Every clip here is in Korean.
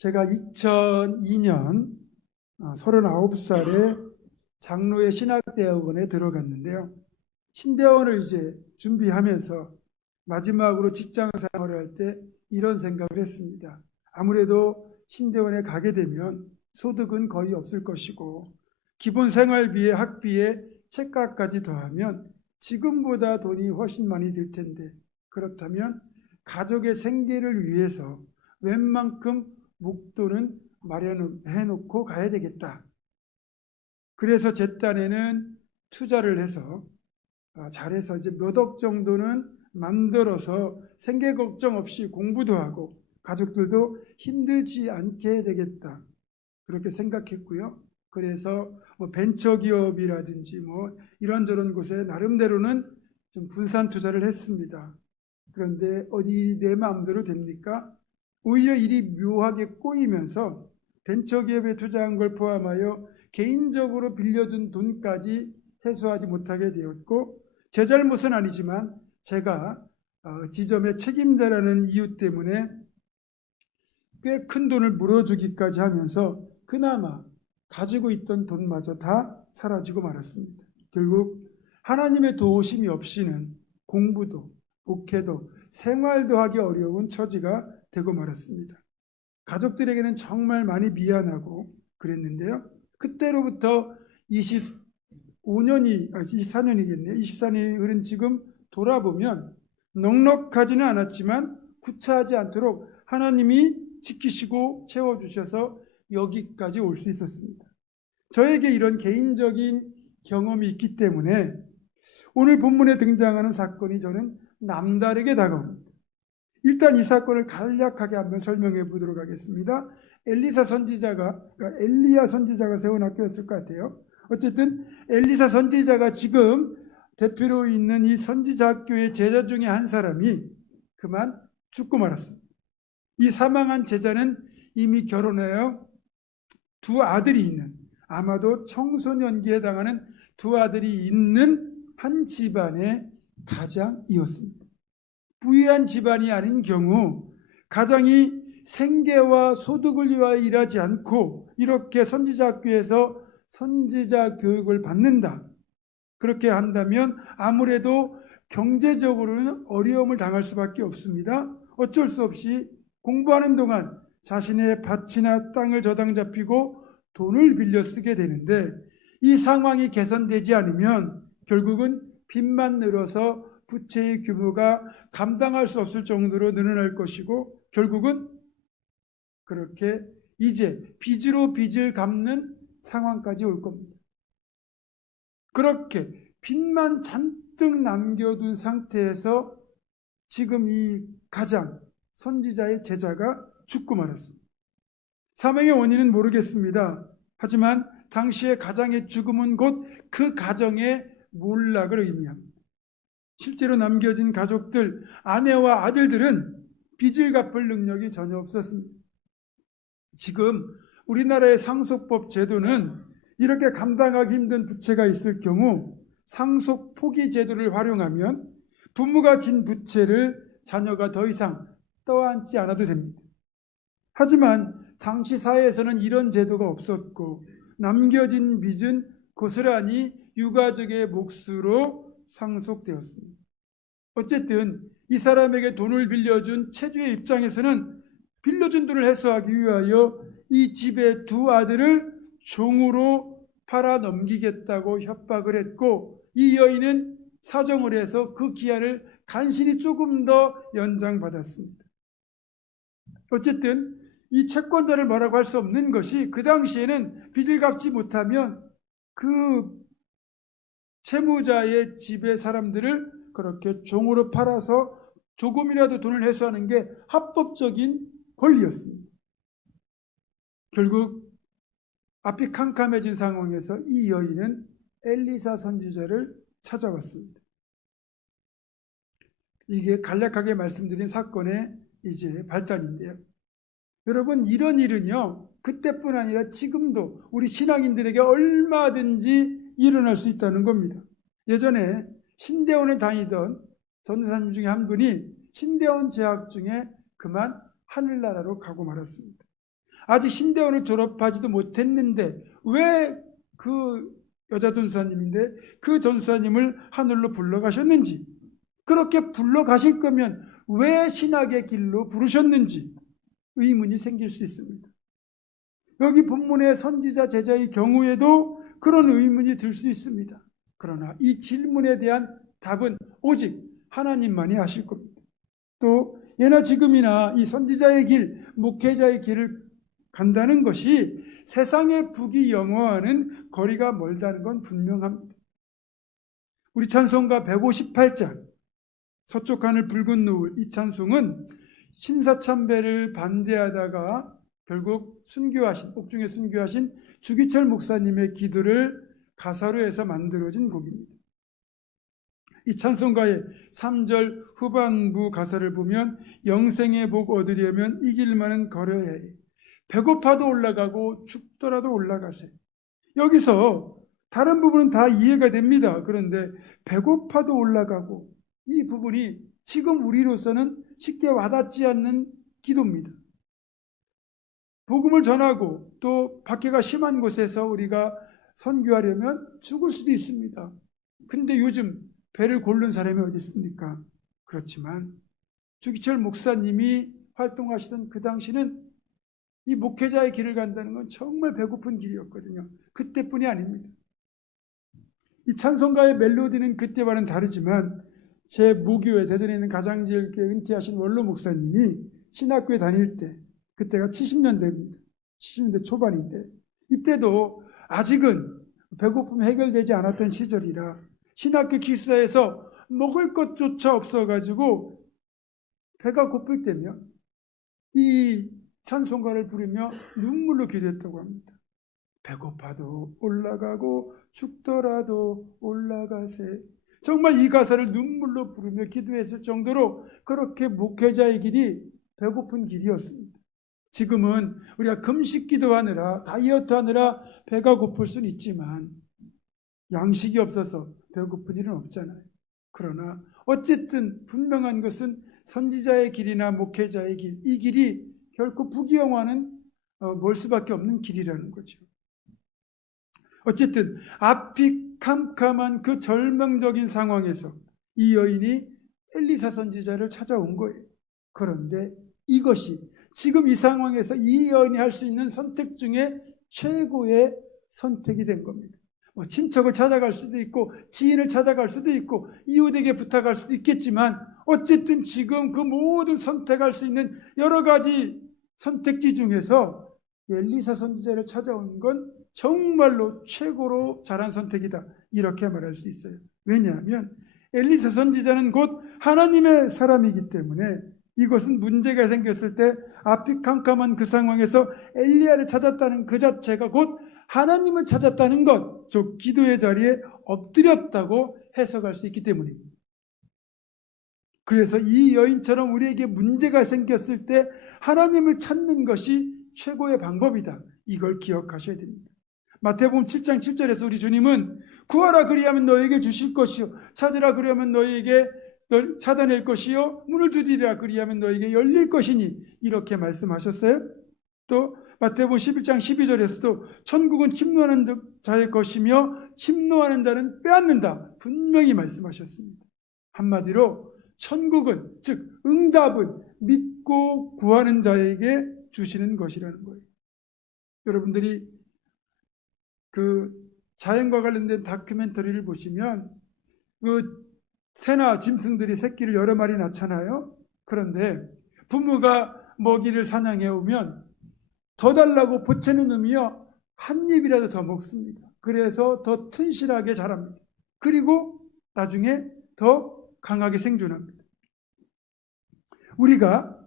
제가 2002년 39살에 장로의 신학대학원에 들어갔는데요. 신대원을 이제 준비하면서 마지막으로 직장 생활을 할 때 이런 생각을 했습니다. 아무래도 신대원에 가게 되면 소득은 거의 없을 것이고 기본 생활비에 학비에 책값까지 더하면 지금보다 돈이 훨씬 많이 들 텐데, 그렇다면 가족의 생계를 위해서 웬만큼 목돈은 마련해 놓고 가야 되겠다. 그래서 제 딴에는 투자를 해서 잘해서 이제 몇 억 정도는 만들어서 생계 걱정 없이 공부도 하고 가족들도 힘들지 않게 해야 되겠다. 그렇게 생각했고요. 그래서 벤처기업이라든지 이런저런 곳에 나름대로는 좀 분산 투자를 했습니다. 그런데 어디 내 마음대로 됩니까? 오히려 일이 묘하게 꼬이면서 벤처기업에 투자한 걸 포함하여 개인적으로 빌려준 돈까지 회수하지 못하게 되었고, 제 잘못은 아니지만 제가 지점의 책임자라는 이유 때문에 꽤 큰 돈을 물어주기까지 하면서 그나마 가지고 있던 돈마저 다 사라지고 말았습니다. 결국 하나님의 도우심이 없이는 공부도 목회도 생활도 하기 어려운 처지가 되고 말았습니다. 가족들에게는 정말 많이 미안하고 그랬는데요. 그때로부터 24년이겠네요. 24년이 흐른 지금 돌아보면 넉넉하지는 않았지만 구차하지 않도록 하나님이 지키시고 채워주셔서 여기까지 올 수 있었습니다. 저에게 이런 개인적인 경험이 있기 때문에 오늘 본문에 등장하는 사건이 저는 남다르게 다가옵니다. 일단 이 사건을 간략하게 한번 설명해 보도록 하겠습니다. 엘리야 선지자가 세운 학교였을 것 같아요. 어쨌든 엘리사 선지자가 지금 대표로 있는 이 선지자 학교의 제자 중에 한 사람이 그만 죽고 말았습니다. 이 사망한 제자는 이미 결혼하여 두 아들이 있는, 아마도 청소년기에 해당하는 두 아들이 있는 한 집안의 가장이었습니다. 부유한 집안이 아닌 경우 가장이 생계와 소득을 위하여 일하지 않고 이렇게 선지자 학교에서 선지자 교육을 받는다. 그렇게 한다면 아무래도 경제적으로는 어려움을 당할 수밖에 없습니다. 어쩔 수 없이 공부하는 동안 자신의 밭이나 땅을 저당 잡히고 돈을 빌려 쓰게 되는데, 이 상황이 개선되지 않으면 결국은 빚만 늘어서 부채의 규모가 감당할 수 없을 정도로 늘어날 것이고, 결국은 그렇게 이제 빚으로 빚을 갚는 상황까지 올 겁니다. 그렇게 빚만 잔뜩 남겨둔 상태에서 지금 이 가장 선지자의 제자가 죽고 말았습니다. 사망의 원인은 모르겠습니다. 하지만 당시의 가장의 죽음은 곧 그 가정의 몰락을 의미합니다. 실제로 남겨진 가족들, 아내와 아들들은 빚을 갚을 능력이 전혀 없었습니다. 지금 우리나라의 상속법 제도는 이렇게 감당하기 힘든 부채가 있을 경우 상속 포기 제도를 활용하면 부모가 진 부채를 자녀가 더 이상 떠안지 않아도 됩니다. 하지만 당시 사회에서는 이런 제도가 없었고 남겨진 빚은 고스란히 유가족의 몫으로 상속되었습니다. 어쨌든 이 사람에게 돈을 빌려준 채주의 입장에서는 빌려준 돈을 회수하기 위하여 이 집의 두 아들을 종으로 팔아 넘기겠다고 협박을 했고, 이 여인은 사정을 해서 그 기한을 간신히 조금 더 연장받았습니다. 어쨌든 이 채권자를 뭐라고 할 수 없는 것이, 그 당시에는 빚을 갚지 못하면 그 채무자의 집의 사람들을 그렇게 종으로 팔아서 조금이라도 돈을 회수하는 게 합법적인 권리였습니다. 결국 앞이 캄캄해진 상황에서 이 여인은 엘리사 선지자를 찾아왔습니다. 이게 간략하게 말씀드린 사건의 이제 발단인데요. 여러분, 이런 일은요, 그때뿐 아니라 지금도 우리 신앙인들에게 얼마든지 일어날 수 있다는 겁니다. 예전에 신대원을 다니던 전도사님 중에 한 분이 신대원 재학 중에 그만 하늘나라로 가고 말았습니다. 아직 신대원을 졸업하지도 못했는데 왜 그 여자 전사님인데 그 전사님을 하늘로 불러가셨는지, 그렇게 불러가실 거면 왜 신학의 길로 부르셨는지 의문이 생길 수 있습니다. 여기 본문의 선지자 제자의 경우에도 그런 의문이 들 수 있습니다. 그러나 이 질문에 대한 답은 오직 하나님만이 아실 겁니다. 또 예나 지금이나 이 선지자의 길, 목회자의 길을 간다는 것이 세상의 부귀영화와는 거리가 멀다는 건 분명합니다. 우리 찬송가 158장 서쪽 하늘 붉은 노을, 이 찬송은 신사참배를 반대하다가 결국 순교하신, 옥중에 순교하신 주기철 목사님의 기도를 가사로 해서 만들어진 곡입니다. 이 찬송가의 3절 후반부 가사를 보면 영생의 복 얻으려면 이 길만은 걸어야 해. 배고파도 올라가고 춥더라도 올라가세. 여기서 다른 부분은 다 이해가 됩니다. 그런데 배고파도 올라가고, 이 부분이 지금 우리로서는 쉽게 와닿지 않는 기도입니다. 복음을 전하고 또 박해가 심한 곳에서 우리가 선교하려면 죽을 수도 있습니다. 근데 요즘 배를 고른 사람이 어디 있습니까? 그렇지만 주기철 목사님이 활동하시던 그 당시는 이 목회자의 길을 간다는 건 정말 배고픈 길이었거든요. 그때뿐이 아닙니다. 이 찬송가의 멜로디는 그때와는 다르지만 제 모교회, 대전에 있는 가장지교회 은퇴하신 원로 목사님이 신학교에 다닐 때, 그때가 70년대입니다. 70년대 초반인데, 이때도 아직은 배고픔이 해결되지 않았던 시절이라 신학교 기숙사에서 먹을 것조차 없어가지고 배가 고플 때면 이 찬송가를 부르며 눈물로 기도했다고 합니다. 배고파도 올라가고 죽더라도 올라가세. 정말 이 가사를 눈물로 부르며 기도했을 정도로 그렇게 목회자의 길이 배고픈 길이었습니다. 지금은 우리가 금식 기도하느라, 다이어트 하느라 배가 고플 수는 있지만 양식이 없어서 배고픈 일은 없잖아요. 그러나 어쨌든 분명한 것은 선지자의 길이나 목회자의 길, 이 길이 결코 부귀영화는 멀 수밖에 없는 길이라는 거죠. 어쨌든 앞이 캄캄한 그 절망적인 상황에서 이 여인이 엘리사 선지자를 찾아온 거예요. 그런데 이것이 지금 이 상황에서 이 여인이 할 수 있는 선택 중에 최고의 선택이 된 겁니다. 친척을 찾아갈 수도 있고 지인을 찾아갈 수도 있고 이웃에게 부탁할 수도 있겠지만 어쨌든 지금 그 모든 선택할 수 있는 여러 가지 선택지 중에서 엘리사 선지자를 찾아온 건 정말로 최고로 잘한 선택이다, 이렇게 말할 수 있어요. 왜냐하면 엘리사 선지자는 곧 하나님의 사람이기 때문에 이것은 문제가 생겼을 때 앞이 캄캄한 그 상황에서 엘리야를 찾았다는 그 자체가 곧 하나님을 찾았다는 것, 즉 기도의 자리에 엎드렸다고 해석할 수 있기 때문입니다. 그래서 이 여인처럼 우리에게 문제가 생겼을 때 하나님을 찾는 것이 최고의 방법이다, 이걸 기억하셔야 됩니다. 마태복음 7장 7절에서 우리 주님은 구하라 그리하면 너에게 주실 것이요, 찾으라 그리하면 너에게 찾아낼 것이요, 문을 두드리라 그리하면 너에게 열릴 것이니, 이렇게 말씀하셨어요. 또 마태복음 11장 12절에서도 천국은 침노하는 자의 것이며 침노하는 자는 빼앗는다, 분명히 말씀하셨습니다. 한마디로 천국은, 즉 응답은 믿고 구하는 자에게 주시는 것이라는 거예요. 여러분들이 그 자연과 관련된 다큐멘터리를 보시면 그 새나 짐승들이 새끼를 여러 마리 낳잖아요. 그런데 부모가 먹이를 사냥해 오면 더 달라고 보채는 놈이요, 한 입이라도 더 먹습니다. 그래서 더 튼실하게 자랍니다. 그리고 나중에 더 강하게 생존합니다. 우리가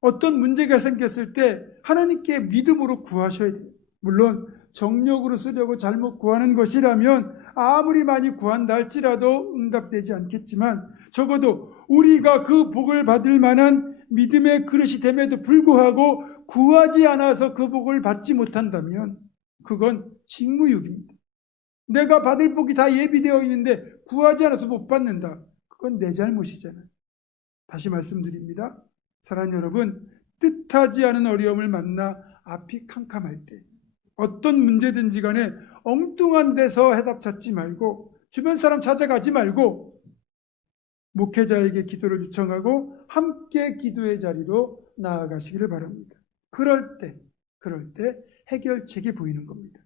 어떤 문제가 생겼을 때 하나님께 믿음으로 구하셔야 돼요. 물론 정력으로 쓰려고 잘못 구하는 것이라면 아무리 많이 구한다 할지라도 응답되지 않겠지만, 적어도 우리가 그 복을 받을 만한 믿음의 그릇이 됨에도 불구하고 구하지 않아서 그 복을 받지 못한다면 그건 직무유기입니다. 내가 받을 복이 다 예비되어 있는데 구하지 않아서 못 받는다, 그건 내 잘못이잖아요. 다시 말씀드립니다. 사랑하는 여러분, 뜻하지 않은 어려움을 만나 앞이 캄캄할 때, 어떤 문제든지 간에 엉뚱한 데서 해답 찾지 말고 주변 사람 찾아가지 말고 목회자에게 기도를 요청하고 함께 기도의 자리로 나아가시기를 바랍니다. 그럴 때 해결책이 보이는 겁니다.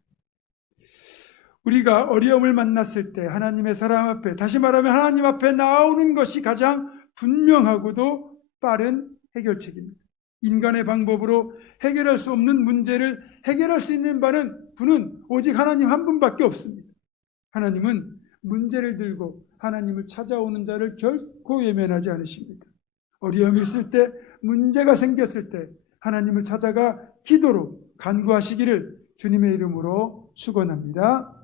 우리가 어려움을 만났을 때 하나님의 사람 앞에, 다시 말하면 하나님 앞에 나오는 것이 가장 분명하고도 빠른 해결책입니다. 인간의 방법으로 해결할 수 없는 문제를 해결할 수 있는 분은 오직 하나님 한 분밖에 없습니다. 하나님은 문제를 들고 하나님을 찾아오는 자를 결코 외면하지 않으십니다. 어려움이 있을 때, 문제가 생겼을 때 하나님을 찾아가 기도로 간구하시기를 주님의 이름으로 축원합니다.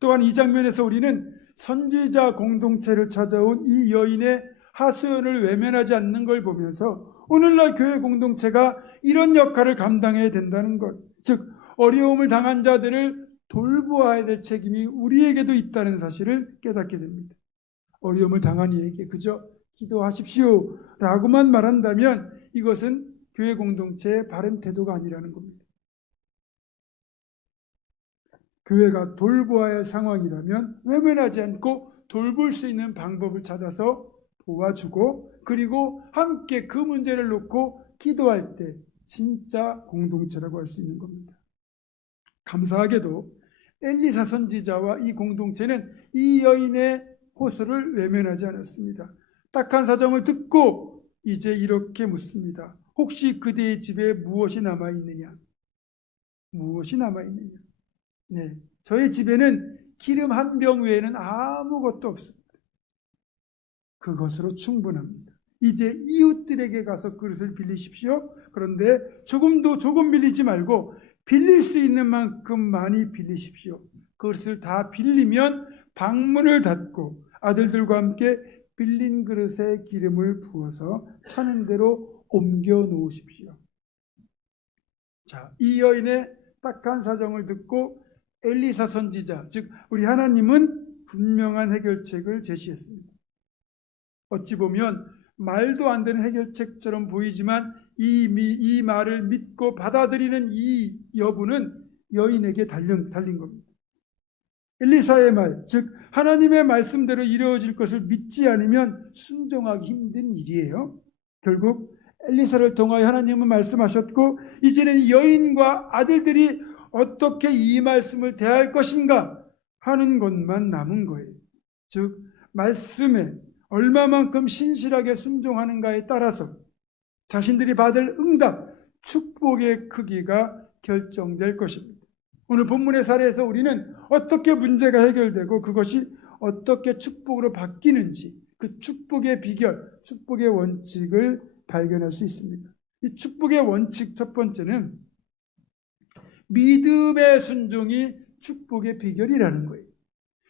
또한 이 장면에서 우리는 선지자 공동체를 찾아온 이 여인의 하소연을 외면하지 않는 걸 보면서 오늘날 교회 공동체가 이런 역할을 감당해야 된다는 것, 즉 어려움을 당한 자들을 돌보아야 될 책임이 우리에게도 있다는 사실을 깨닫게 됩니다. 어려움을 당한 이에게 그저 기도하십시오 라고만 말한다면 이것은 교회 공동체의 바른 태도가 아니라는 겁니다. 교회가 돌보아야 할 상황이라면 외면하지 않고 돌볼 수 있는 방법을 찾아서 도와주고, 그리고 함께 그 문제를 놓고 기도할 때 진짜 공동체라고 할 수 있는 겁니다. 감사하게도 엘리사 선지자와 이 공동체는 이 여인의 호소를 외면하지 않았습니다. 딱한 사정을 듣고 이제 이렇게 묻습니다. 혹시 그대의 집에 무엇이 남아있느냐? 무엇이 남아있느냐? 네, 저의 집에는 기름 한 병 외에는 아무것도 없습니다. 그것으로 충분합니다. 이제 이웃들에게 가서 그릇을 빌리십시오. 그런데 조금 빌리지 말고 빌릴 수 있는 만큼 많이 빌리십시오. 그것을 다 빌리면 방문을 닫고 아들들과 함께 빌린 그릇에 기름을 부어서 차는 대로 옮겨 놓으십시오. 자, 이 여인의 딱한 사정을 듣고 엘리사 선지자, 즉 우리 하나님은 분명한 해결책을 제시했습니다. 어찌 보면 말도 안 되는 해결책처럼 보이지만 이 말을 믿고 받아들이는 이 여부는 여인에게 달린 겁니다. 엘리사의 말, 즉 하나님의 말씀대로 이루어질 것을 믿지 않으면 순종하기 힘든 일이에요. 결국 엘리사를 통하여 하나님은 말씀하셨고 이제는 여인과 아들들이 어떻게 이 말씀을 대할 것인가 하는 것만 남은 거예요. 즉 말씀에 얼마만큼 신실하게 순종하는가에 따라서 자신들이 받을 응답, 축복의 크기가 결정될 것입니다. 오늘 본문의 사례에서 우리는 어떻게 문제가 해결되고 그것이 어떻게 축복으로 바뀌는지, 그 축복의 비결, 축복의 원칙을 발견할 수 있습니다. 이 축복의 원칙 첫 번째는 믿음의 순종이 축복의 비결이라는 거예요.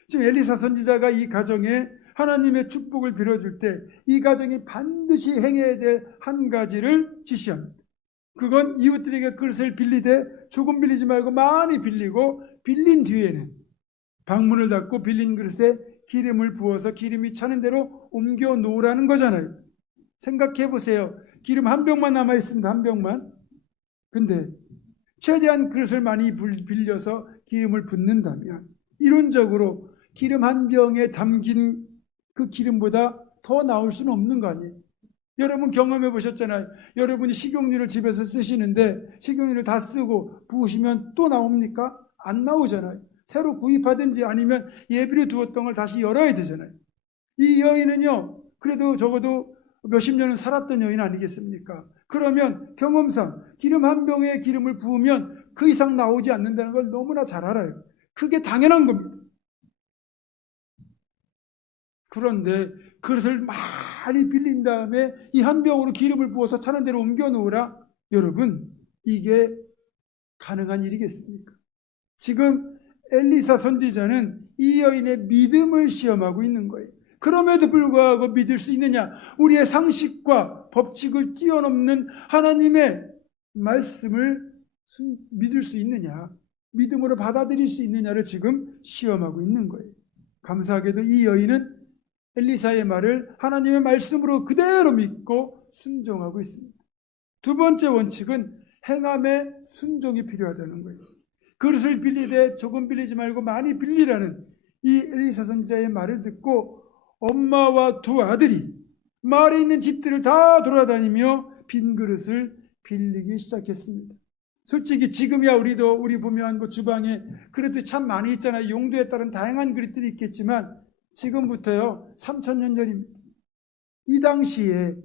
지금 엘리사 선지자가 이 가정에 하나님의 축복을 빌어줄 때 이 가정이 반드시 행해야 될 한 가지를 지시합니다. 그건 이웃들에게 그릇을 빌리되 조금 빌리지 말고 많이 빌리고, 빌린 뒤에는 방문을 닫고 빌린 그릇에 기름을 부어서 기름이 차는 대로 옮겨 놓으라는 거잖아요. 생각해 보세요. 기름 한 병만 남아 있습니다. 한 병만. 근데 최대한 그릇을 많이 빌려서 기름을 붓는다면 이론적으로 기름 한 병에 담긴 그 기름보다 더 나올 수는 없는 거 아니에요? 여러분 경험해 보셨잖아요. 여러분이 식용유를 집에서 쓰시는데 식용유를 다 쓰고 부으시면 또 나옵니까? 안 나오잖아요. 새로 구입하든지 아니면 예비로 두었던 걸 다시 열어야 되잖아요. 이 여인은요, 그래도 적어도 몇십 년은 살았던 여인 아니겠습니까? 그러면 경험상 기름 한 병에 기름을 부으면 그 이상 나오지 않는다는 걸 너무나 잘 알아요. 그게 당연한 겁니다. 그런데 그것을 많이 빌린 다음에 이 한 병으로 기름을 부어서 차는 대로 옮겨 놓으라. 여러분, 이게 가능한 일이겠습니까? 지금 엘리사 선지자는 이 여인의 믿음을 시험하고 있는 거예요. 그럼에도 불구하고 믿을 수 있느냐? 우리의 상식과 법칙을 뛰어넘는 하나님의 말씀을 믿을 수 있느냐? 믿음으로 받아들일 수 있느냐를 지금 시험하고 있는 거예요. 감사하게도 이 여인은 엘리사의 말을 하나님의 말씀으로 그대로 믿고 순종하고 있습니다. 두 번째 원칙은 행함에 순종이 필요하다는 거예요. 그릇을 빌리되 조금 빌리지 말고 많이 빌리라는 이 엘리사 선지자의 말을 듣고 엄마와 두 아들이 마을에 있는 집들을 다 돌아다니며 빈 그릇을 빌리기 시작했습니다. 솔직히 지금이야 우리 보면 뭐 주방에 그릇들이 참 많이 있잖아요. 용도에 따른 다양한 그릇들이 있겠지만 지금부터요 3000년 전입니다. 이 당시에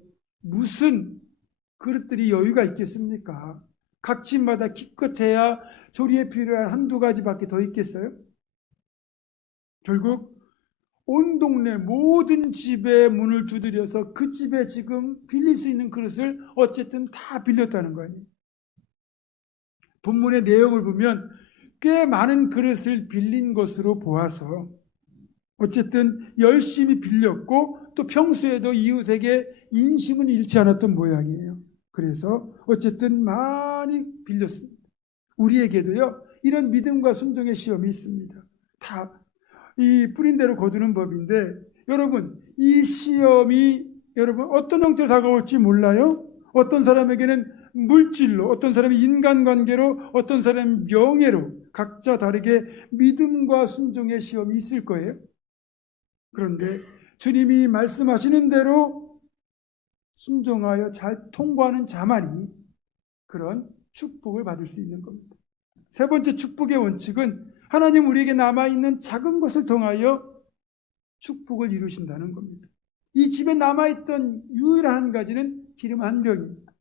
무슨 그릇들이 여유가 있겠습니까? 각 집마다 기껏해야 조리에 필요한 한두 가지밖에 더 있겠어요? 결국 온 동네 모든 집에 문을 두드려서 그 집에 지금 빌릴 수 있는 그릇을 어쨌든 다 빌렸다는 거 아니에요. 본문의 내용을 보면 꽤 많은 그릇을 빌린 것으로 보아서 어쨌든 열심히 빌렸고 또 평소에도 이웃에게 인심은 잃지 않았던 모양이에요. 그래서 어쨌든 많이 빌렸습니다. 우리에게도요 이런 믿음과 순종의 시험이 있습니다. 다 이 뿌린 대로 거두는 법인데 여러분 이 시험이 여러분 어떤 형태로 다가올지 몰라요. 어떤 사람에게는 물질로, 어떤 사람이 인간관계로, 어떤 사람은 명예로 각자 다르게 믿음과 순종의 시험이 있을 거예요. 그런데 주님이 말씀하시는 대로 순종하여 잘 통과하는 자만이 그런 축복을 받을 수 있는 겁니다. 세 번째 축복의 원칙은 하나님 우리에게 남아있는 작은 것을 통하여 축복을 이루신다는 겁니다. 이 집에 남아있던 유일한 한 가지는 기름 한 병입니다.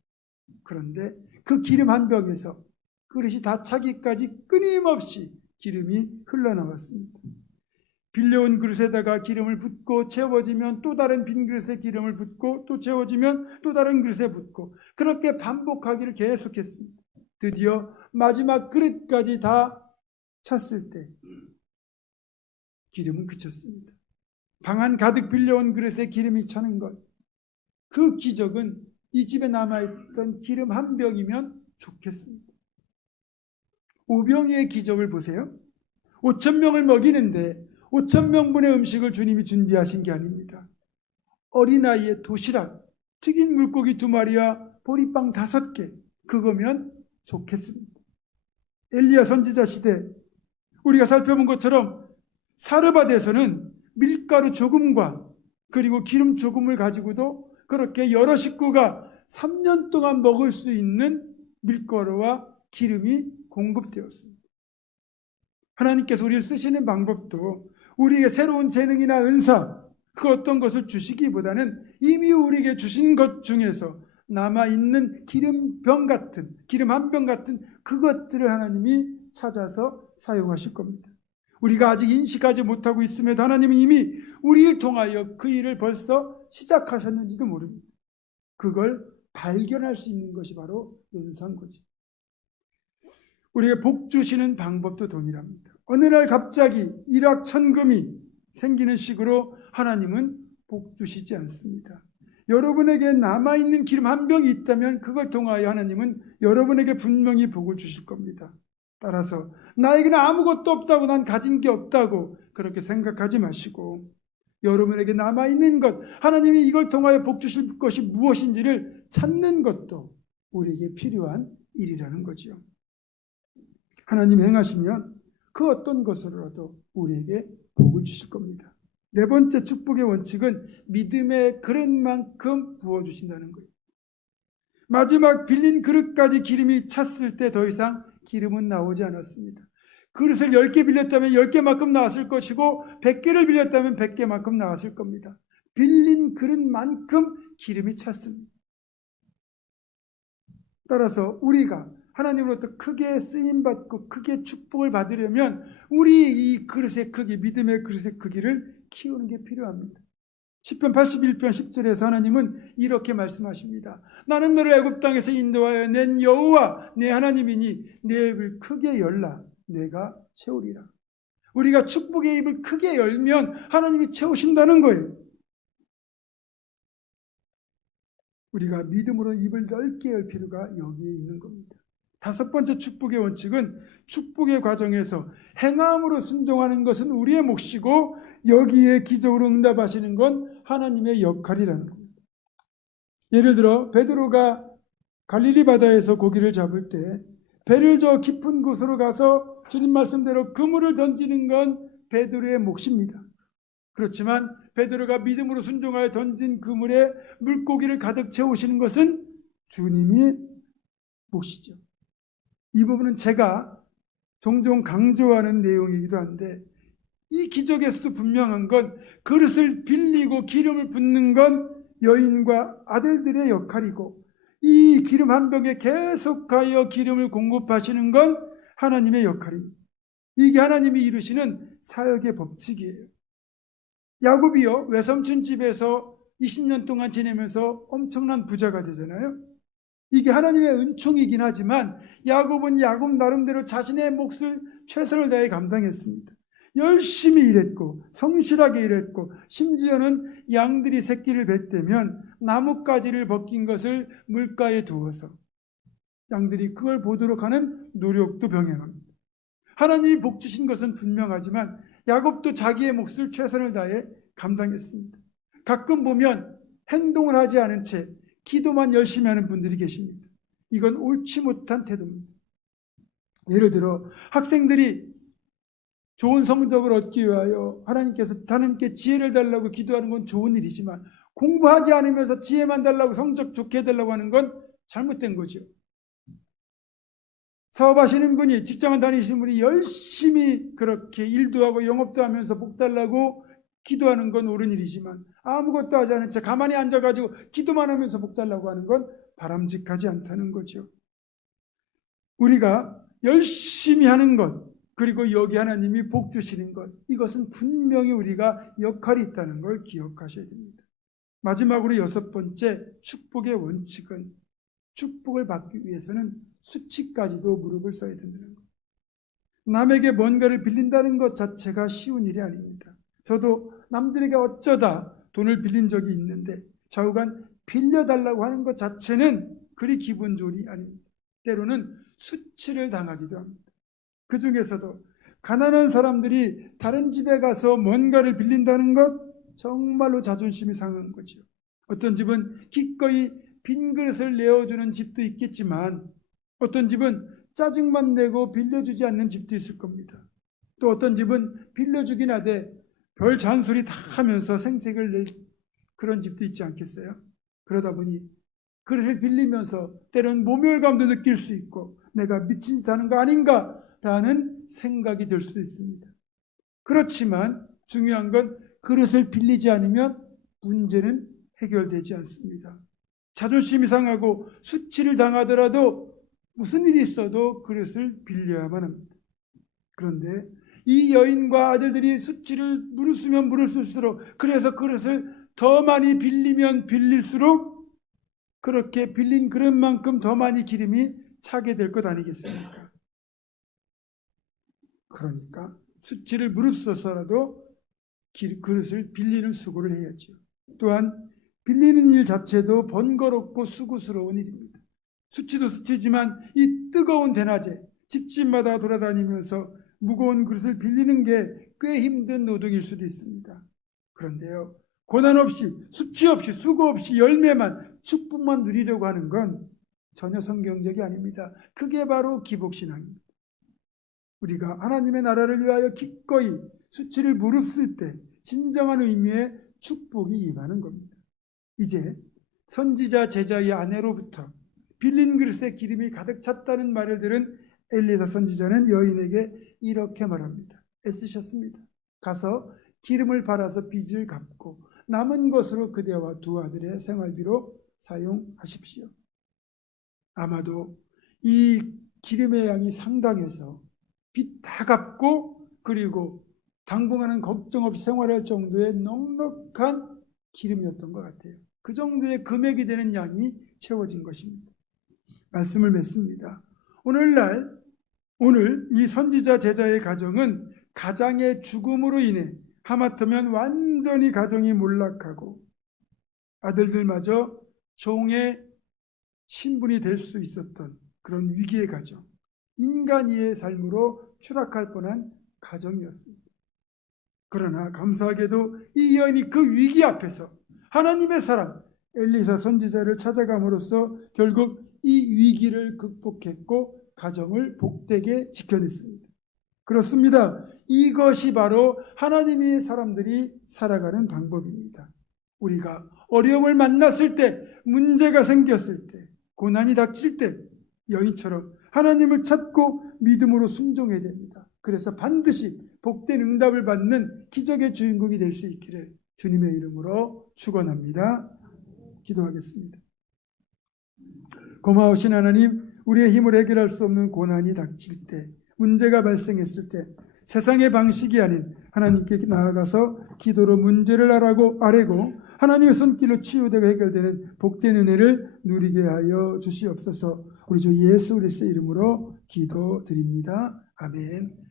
그런데 그 기름 한 병에서 그릇이 다 차기까지 끊임없이 기름이 흘러나왔습니다. 빌려온 그릇에다가 기름을 붓고 채워지면 또 다른 빈 그릇에 기름을 붓고 또 채워지면 또 다른 그릇에 붓고 그렇게 반복하기를 계속했습니다. 드디어 마지막 그릇까지 다 찼을 때 기름은 그쳤습니다. 방 안 가득 빌려온 그릇에 기름이 차는 것, 그 기적은 이 집에 남아있던 기름 한 병이면 좋겠습니다. 오병이의 기적을 보세요. 5,000명을 먹이는데 5,000명분의 음식을 주님이 준비하신 게 아닙니다. 어린아이의 도시락, 튀긴 물고기 2마리와 보리빵 5개, 그거면 좋겠습니다. 엘리야 선지자 시대 우리가 살펴본 것처럼 사르밧에서는 밀가루 조금과 그리고 기름 조금을 가지고도 그렇게 여러 식구가 3년 동안 먹을 수 있는 밀가루와 기름이 공급되었습니다. 하나님께서 우리를 쓰시는 방법도 우리에게 새로운 재능이나 은사 그 어떤 것을 주시기보다는 이미 우리에게 주신 것 중에서 남아있는 기름병 같은 기름 한 병 같은 그것들을 하나님이 찾아서 사용하실 겁니다. 우리가 아직 인식하지 못하고 있음에도 하나님은 이미 우리를 통하여 그 일을 벌써 시작하셨는지도 모릅니다. 그걸 발견할 수 있는 것이 바로 은사인거지. 우리에게 복 주시는 방법도 동일합니다. 어느 날 갑자기 일확천금이 생기는 식으로 하나님은 복 주시지 않습니다. 여러분에게 남아있는 기름 한 병이 있다면 그걸 통하여 하나님은 여러분에게 분명히 복을 주실 겁니다. 따라서 나에게는 아무것도 없다고 난 가진 게 없다고 그렇게 생각하지 마시고 여러분에게 남아있는 것 하나님이 이걸 통하여 복 주실 것이 무엇인지를 찾는 것도 우리에게 필요한 일이라는 거죠. 하나님이 행하시면 그 어떤 것으로라도 우리에게 복을 주실 겁니다. 네 번째 축복의 원칙은 믿음의 그릇만큼 부어주신다는 거예요. 마지막 빌린 그릇까지 기름이 찼을 때 더 이상 기름은 나오지 않았습니다. 그릇을 10개 빌렸다면 10개만큼 나왔을 것이고 100개를 빌렸다면 100개만큼 나왔을 겁니다. 빌린 그릇만큼 기름이 찼습니다. 따라서 우리가 하나님으로부터 크게 쓰임받고 크게 축복을 받으려면 우리 이 그릇의 크기, 믿음의 그릇의 크기를 키우는 게 필요합니다. 시편 81편 10절에서 하나님은 이렇게 말씀하십니다. 나는 너를 애굽 땅에서 인도하여 낸 여호와 내 하나님이니 내 입을 크게 열라 내가 채우리라. 우리가 축복의 입을 크게 열면 하나님이 채우신다는 거예요. 우리가 믿음으로 입을 넓게 열 필요가 여기에 있는 겁니다. 다섯 번째 축복의 원칙은 축복의 과정에서 행함으로 순종하는 것은 우리의 몫이고 여기에 기적으로 응답하시는 건 하나님의 역할이라는 겁니다. 예를 들어 베드로가 갈릴리 바다에서 고기를 잡을 때 배를 저 깊은 곳으로 가서 주님 말씀대로 그물을 던지는 건 베드로의 몫입니다. 그렇지만 베드로가 믿음으로 순종하여 던진 그물에 물고기를 가득 채우시는 것은 주님이 몫이죠. 이 부분은 제가 종종 강조하는 내용이기도 한데, 이 기적에서도 분명한 건 그릇을 빌리고 기름을 붓는 건 여인과 아들들의 역할이고, 이 기름 한 병에 계속하여 기름을 공급하시는 건 하나님의 역할입니다. 이게 하나님이 이루시는 사역의 법칙이에요. 야곱이요, 외삼촌 집에서 20년 동안 지내면서 엄청난 부자가 되잖아요. 이게 하나님의 은총이긴 하지만 야곱은 야곱 나름대로 자신의 몫을 최선을 다해 감당했습니다. 열심히 일했고 성실하게 일했고, 심지어는 양들이 새끼를 뱉으면 나뭇가지를 벗긴 것을 물가에 두어서 양들이 그걸 보도록 하는 노력도 병행합니다. 하나님이 복 주신 것은 분명하지만 야곱도 자기의 몫을 최선을 다해 감당했습니다. 가끔 보면 행동을 하지 않은 채 기도만 열심히 하는 분들이 계십니다. 이건 옳지 못한 태도입니다. 예를 들어 학생들이 좋은 성적을 얻기 위하여 하나님께 지혜를 달라고 기도하는 건 좋은 일이지만, 공부하지 않으면서 지혜만 달라고 성적 좋게 해달라고 하는 건 잘못된 거죠. 사업하시는 분이, 직장을 다니시는 분이 열심히 그렇게 일도 하고 영업도 하면서 복 달라고 기도하는 건 옳은 일이지만, 아무것도 하지 않은 채 가만히 앉아가지고 기도만 하면서 복 달라고 하는 건 바람직하지 않다는 거죠. 우리가 열심히 하는 것, 그리고 여기 하나님이 복 주시는 것, 이것은 분명히 우리가 역할이 있다는 걸 기억하셔야 됩니다. 마지막으로 6번째, 축복의 원칙은, 축복을 받기 위해서는 수치까지도 무릎을 써야 된다는 것. 남에게 뭔가를 빌린다는 것 자체가 쉬운 일이 아닙니다. 저도 남들에게 어쩌다 돈을 빌린 적이 있는데 좌우간 빌려달라고 하는 것 자체는 그리 기분 좋은 일이 아닙니다. 때로는 수치를 당하기도 합니다. 그 중에서도 가난한 사람들이 다른 집에 가서 뭔가를 빌린다는 것, 정말로 자존심이 상한 거죠. 어떤 집은 기꺼이 빈 그릇을 내어주는 집도 있겠지만, 어떤 집은 짜증만 내고 빌려주지 않는 집도 있을 겁니다. 또 어떤 집은 빌려주긴 하되 별 잔소리 다 하면서 생색을 낼 그런 집도 있지 않겠어요? 그러다 보니 그릇을 빌리면서 때로는 모멸감도 느낄 수 있고, 내가 미친 짓 하는 거 아닌가 라는 생각이 들 수도 있습니다. 그렇지만 중요한 건 그릇을 빌리지 않으면 문제는 해결되지 않습니다. 자존심이 상하고 수치를 당하더라도 무슨 일이 있어도 그릇을 빌려야만 합니다. 그런데 이 여인과 아들들이 수치를 무릅쓰면 무릅쓸수록, 그래서 그릇을 더 많이 빌리면 빌릴수록 그렇게 빌린 그릇만큼 더 많이 기름이 차게 될 것 아니겠습니까? 그러니까 수치를 무릅써서라도 그릇을 빌리는 수고를 해야죠. 또한 빌리는 일 자체도 번거롭고 수고스러운 일입니다. 수치도 수치지만 이 뜨거운 대낮에 집집마다 돌아다니면서 무거운 그릇을 빌리는 게 꽤 힘든 노동일 수도 있습니다. 그런데요, 고난 없이, 수치 없이, 수고 없이 열매만, 축복만 누리려고 하는 건 전혀 성경적이 아닙니다. 그게 바로 기복신앙입니다. 우리가 하나님의 나라를 위하여 기꺼이 수치를 무릅쓸 때 진정한 의미의 축복이 임하는 겁니다. 이제 선지자 제자의 아내로부터 빌린 그릇에 기름이 가득 찼다는 말을 들은 엘리사 선지자는 여인에게 이렇게 말합니다. 애쓰셨습니다. 가서 기름을 발라서 빚을 갚고 남은 것으로 그대와 두 아들의 생활비로 사용하십시오. 아마도 이 기름의 양이 상당해서 빚 다 갚고 그리고 당분간은 걱정 없이 생활할 정도의 넉넉한 기름이었던 것 같아요. 그 정도의 금액이 되는 양이 채워진 것입니다. 말씀을 맺습니다. 오늘 이 선지자 제자의 가정은 가장의 죽음으로 인해 하마터면 완전히 가정이 몰락하고 아들들마저 종의 신분이 될 수 있었던 그런 위기의 가정, 인간이의 삶으로 추락할 뻔한 가정이었습니다. 그러나 감사하게도 이 여인이 그 위기 앞에서 하나님의 사람 엘리사 선지자를 찾아감으로써 결국 이 위기를 극복했고 가정을 복되게 지켜냈습니다. 그렇습니다. 이것이 바로 하나님의 사람들이 살아가는 방법입니다. 우리가 어려움을 만났을 때, 문제가 생겼을 때, 고난이 닥칠 때 여인처럼 하나님을 찾고 믿음으로 순종해야 됩니다. 그래서 반드시 복된 응답을 받는 기적의 주인공이 될 수 있기를 주님의 이름으로 축원합니다. 기도하겠습니다. 고마우신 하나님, 우리의 힘을 해결할 수 없는 고난이 닥칠 때, 문제가 발생했을 때 세상의 방식이 아닌 하나님께 나아가서 기도로 문제를 아뢰고 하나님의 손길로 치유되고 해결되는 복된 은혜를 누리게 하여 주시옵소서. 우리 주 예수 그리스도의 이름으로 기도드립니다. 아멘.